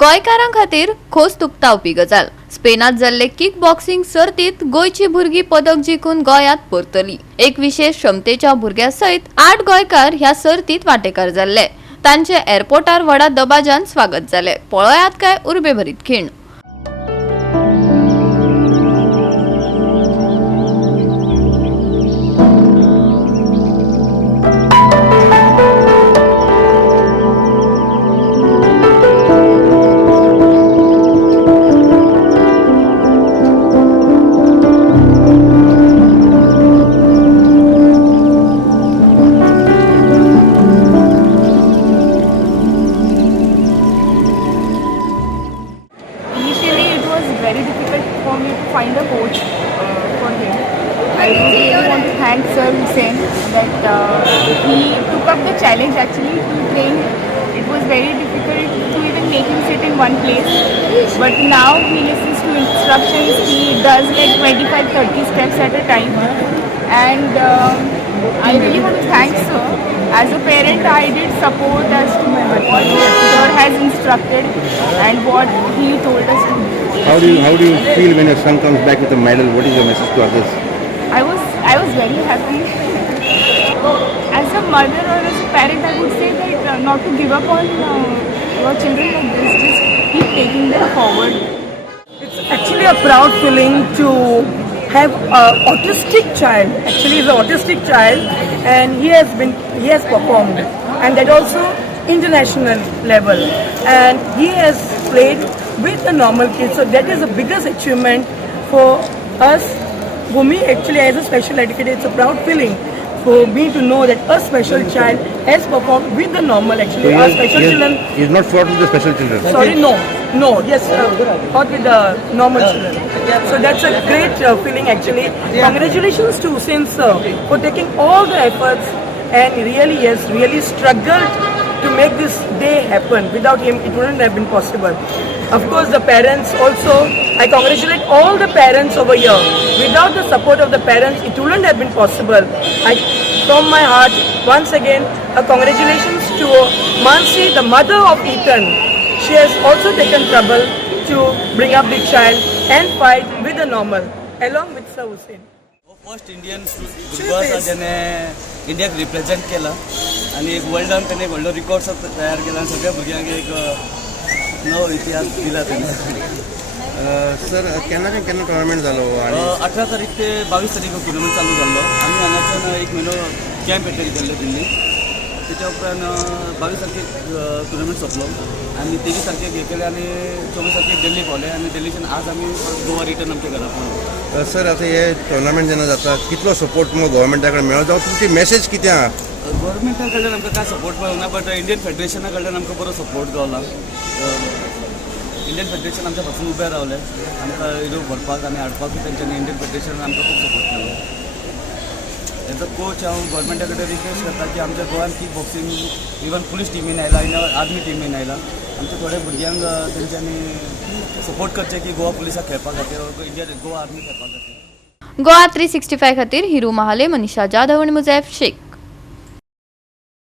गोंयकारां खातीर खोस तुक्तावपी गजाल। स्पेनात जाल्ले किक बॉक्सिंग सर्तीत गोंयची भुरगीं पदक जिखून गोंयांत परतली। एक विशेष क्षमतेच्या भुरग्या सयत 8 गोंयकार ह्या सर्तीत वांटेकार जाल्ले। तांचे एअरपोर्टार व्हडा दबाज्यान स्वागत जाले। पळयात काय उर्बे भरीत खीण। Very difficult for me to find a coach for him. I really want to thank Sir Hussain that he took up the challenge actually to train. It was very difficult to even make him sit in one place, but now he listens to instructions. He does like 25-30 steps at a time, and I really want to thank Sir. As a parent, I did support as to what Sir has instructed and what he told us to do. How do you feel when your son comes back with a medal? What is your message to others? I was very happy. As a mother or as a parent, I would say that not to give up on your children like this. Just keep taking them forward. It's actually a proud feeling to have an autistic child. Actually, he's an autistic child, and he has performed, and that also international level, and he has played with the normal kids. So that is the biggest achievement for us. For me, actually, as a special educator, it's a proud feeling for me to know that a special child has performed with the normal. Actually, our special children. He is not fought with the special children. Sorry, no, yes, fought with the normal children. So that's a great feeling actually. Congratulations to Hussain sir for taking all the efforts, and really, yes, really struggled to make this day happen. Without him, it wouldn't have been possible. Of course, the parents also, I congratulate all the parents over here. Without the support of the parents, it wouldn't have been possible. From my heart, once again, a congratulations to Mansi, the mother of Ethan. She has also taken trouble to bring up the child and fight with the normal, along with Sir Hussain. First Indian भुरगो आसा जेणे इंडियाक represent केला आणि एक वर्ल्डान ताणें व्हडलो records तयार केला आनी सगळ्या भुरग्यांक एक नवो इतिहास दिला ताणें. सर केन्ना टुर्नामेंट जालो? 18 तारीख ते 22 तारीख टुर्नामेंट चालू जाल्लो. आमी हांगाच्यान एक म्हयनो कॅम्प एटेंड केल्लो दिल्ली. त्याच्या उपरांत 22 तारखेक टुर्नामेंट सोंपलो आनी 23 तारखेक हे केले आनी 24 तारखेक दिल्ली पावले आनी दिल्लीच्यान आज आमी गोवा रिटर्न आमच्या घरा पावले. सर आता हे टुर्नामेंट जेन्ना जाता कितलो सपोर्ट मग गव्हर्मेंटा कडेन मेळ्ळो जावं तुमची मेसेज कितें आहा? गव्हर्मेंटा कडल्यान आमकां काय सपोर्ट मेळना, बट इंडियन फेडरेशना कडल्यान आमकां बरो सपोर्ट गावला. इंडियन फेडरेशन आमच्या पासून उबे रावले आमकां हिरो व्हरपाक आनी हाडपाक तेंच्यांनी इंडियन फेडरेशनान आमकां खूब सपोर्ट केलो. एज अ कोच हांव गव्हर्मेंटा कडेन रिक्वेस्ट करता की आमच्या गोंयान किक बॉक्सिंग इवन पुलीस टीमीन आयला, आर्मी टीमीन आयला. आमच्या थोड्या भुरग्यांक तेंच्यांनी सपोर्ट करचे की गोवा पुलिसाक खेळपा खातीर, इंडिया गोवा आर्मी खेळपा खातीर. गोवा 365 खातीर हिरू महाले, मनीषा जाधव आणि मुजैफ शेख.